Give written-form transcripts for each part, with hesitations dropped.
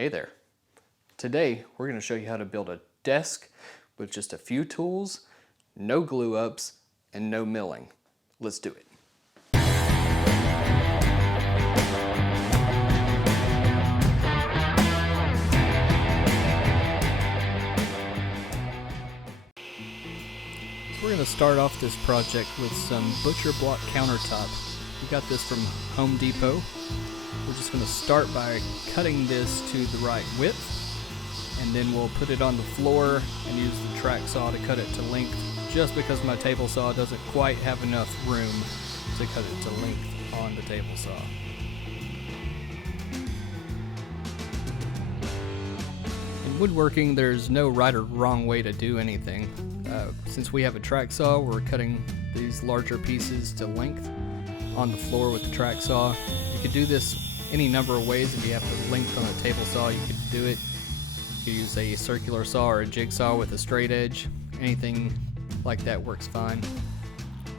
Hey there. Today we're going to show you how to build a desk with just a few tools, no glue ups, and no milling. Let's do it. We're going to start off this project with some butcher block countertop. We got this from Home Depot. We're just going to start by cutting this to the right width, and then we'll put it on the floor and use the track saw to cut it to length, just because my table saw doesn't quite have enough room to cut it to length on the table saw. In woodworking, there's no right or wrong way to do anything. Since we have a track saw, we're cutting these larger pieces to length on the floor with the track saw. You could do this any number of ways. If you have the length on a table saw, you could do it. You could use a circular saw or a jigsaw with a straight edge. Anything like that works fine.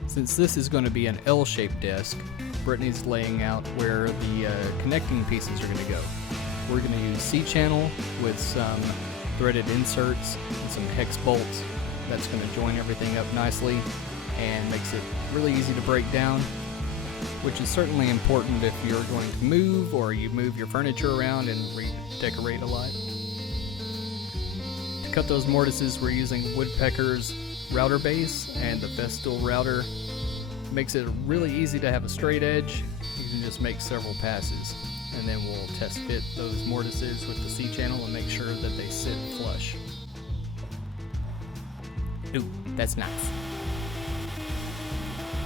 Since this is going to be an L-shaped desk, Brittany's laying out where the connecting pieces are going to go. We're going to use C-channel with some threaded inserts and some hex bolts. That's going to join everything up nicely and makes it really easy to break down, which is certainly important if you're going to move or you move your furniture around and redecorate a lot. To cut those mortises, we're using Woodpecker's router base and the Festool router. Makes it really easy to have a straight edge. You can just make several passes, and then we'll test fit those mortises with the C-channel and make sure that they sit flush. Ooh, that's nice.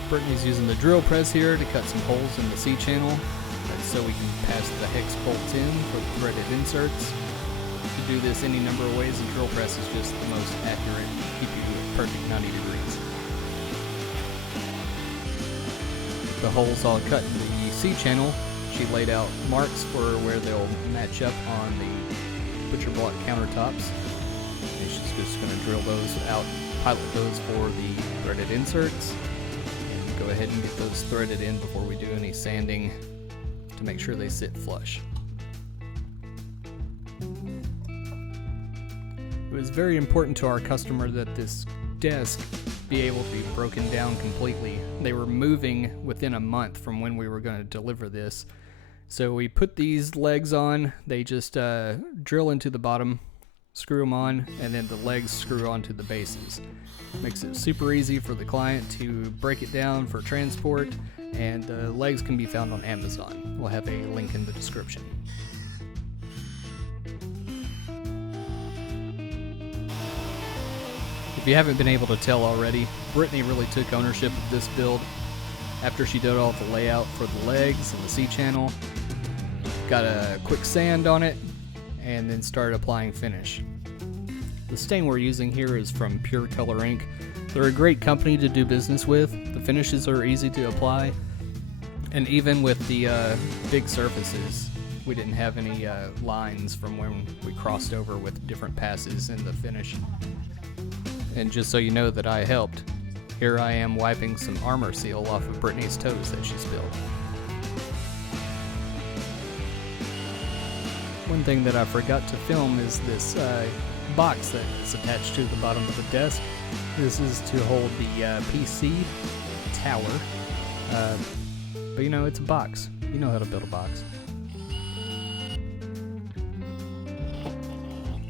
Brittany's using the drill press here to cut some holes in the C-channel. That's so we can pass the hex bolts in for the threaded inserts. You can do this any number of ways, and drill press is just the most accurate, keep you at perfect 90 degrees. The holes all cut in the C-channel. She laid out marks for where they'll match up on the butcher block countertops. And she's just going to drill those out, pilot those for the threaded inserts. Go ahead and get those threaded in before we do any sanding to make sure they sit flush. It was very important to our customer that this desk be able to be broken down completely. They were moving within a month from when we were going to deliver this. So we put these legs on. They just drill into the bottom, screw them on, and then the legs screw onto the bases. Makes it super easy for the client to break it down for transport, and the legs can be found on Amazon. We'll have a link in the description. If you haven't been able to tell already, Brittany really took ownership of this build. After she did all the layout for the legs and the C-channel, got a quick sand on it, and then started applying finish. The stain we're using here is from Pure Color Ink. They're a great company to do business with. The finishes are easy to apply, and even with the big surfaces, we didn't have any lines from when we crossed over with different passes in the finish. And just so you know that I helped, here I am wiping some armor seal off of Brittany's toes that she spilled. One thing that I forgot to film is this box that is attached to the bottom of the desk. This is to hold the PC tower, but you know, it's a box. You know how to build a box.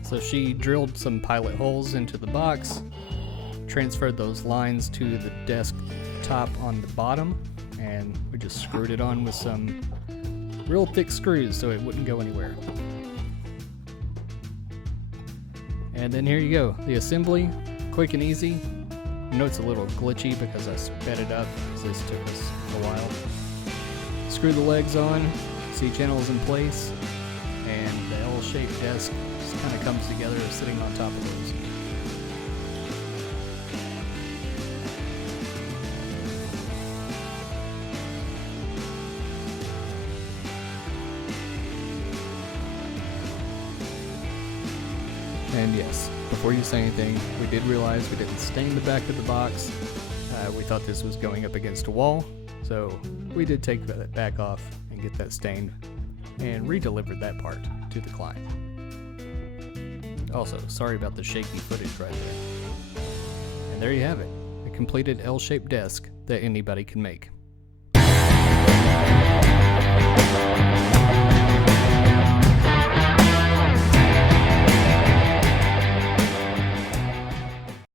So she drilled some pilot holes into the box, transferred those lines to the desk top on the bottom, and we just screwed it on with some real thick screws so it wouldn't go anywhere. And then here you go, the assembly, quick and easy. I know it's a little glitchy because I sped it up, because this took us a while. Screw the legs on, C-channel is in place, and the L-shaped desk just kind of comes together sitting on top of those. And yes, before you say anything, we did realize we didn't stain the back of the box. We thought this was going up against a wall, so we did take that back off and get that stained and re-delivered that part to the client. Also, sorry about the shaky footage right there. And there you have it, a completed L-shaped desk that anybody can make.